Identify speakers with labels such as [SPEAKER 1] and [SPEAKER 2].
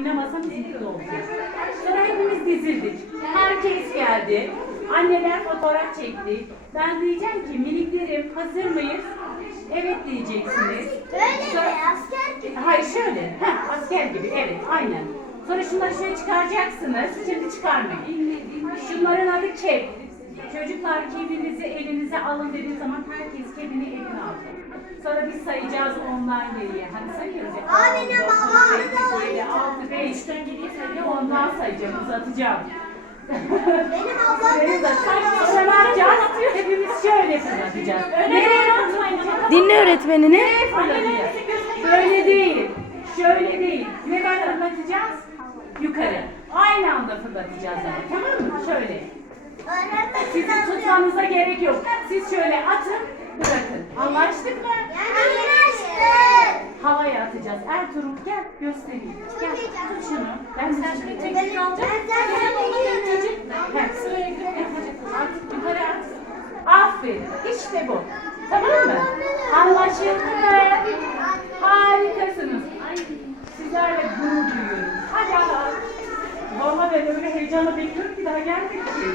[SPEAKER 1] oynamasanız mutlu olacağız. Sonra hepimiz dizildik. Herkes geldi. Anneler fotoğraf çekti. Ben diyeceğim ki miniklerim hazır mıyız? Evet diyeceksiniz.
[SPEAKER 2] Böyle
[SPEAKER 1] Sonra-
[SPEAKER 2] mi? Asker gibi.
[SPEAKER 1] Hayır şöyle. Heh, asker gibi evet aynen. Sonra şunları şöyle çıkaracaksınız. Şimdi çıkarmayın. Şunların adı kep. Çocuklar kebinizi elinize alın dediği zaman herkes kebini eline alacak. Sonra biz sayacağız onlar geriye. Hani sayıyoruz ya.
[SPEAKER 2] Aa, benim
[SPEAKER 1] ondan sayacağım, uzatacağım.
[SPEAKER 2] Benim ablam da
[SPEAKER 1] Sonra ne yapacağız? Hepimiz şöyle fırlatacağız. Nereye fırlatacağız?
[SPEAKER 3] Dinle öğretmenini.
[SPEAKER 1] Nereye fırlatacağız? Böyle değil. Şöyle değil. Neden fırlatacağız? Yukarı. Aynı anda fırlatacağız ama tamam mı? Şöyle. Sizin tutmanıza gerek yok. Siz şöyle atın, bırakın. Anlaştık mı?
[SPEAKER 2] Anlaştık.
[SPEAKER 1] Havaya atacağız. Ertuğrul gel göstereyim. Gel tut şunu. Şimdi tek tek Sıraya Artık yukarı at. Aferin. İşte bu. Tamam mı? Anlaşıldı mı? Harikasınız. Sizlerle gurur duyuyorum. Hadi hadi. Vallahi ben öyle heyecanla bekliyorum ki daha gelmedi ki.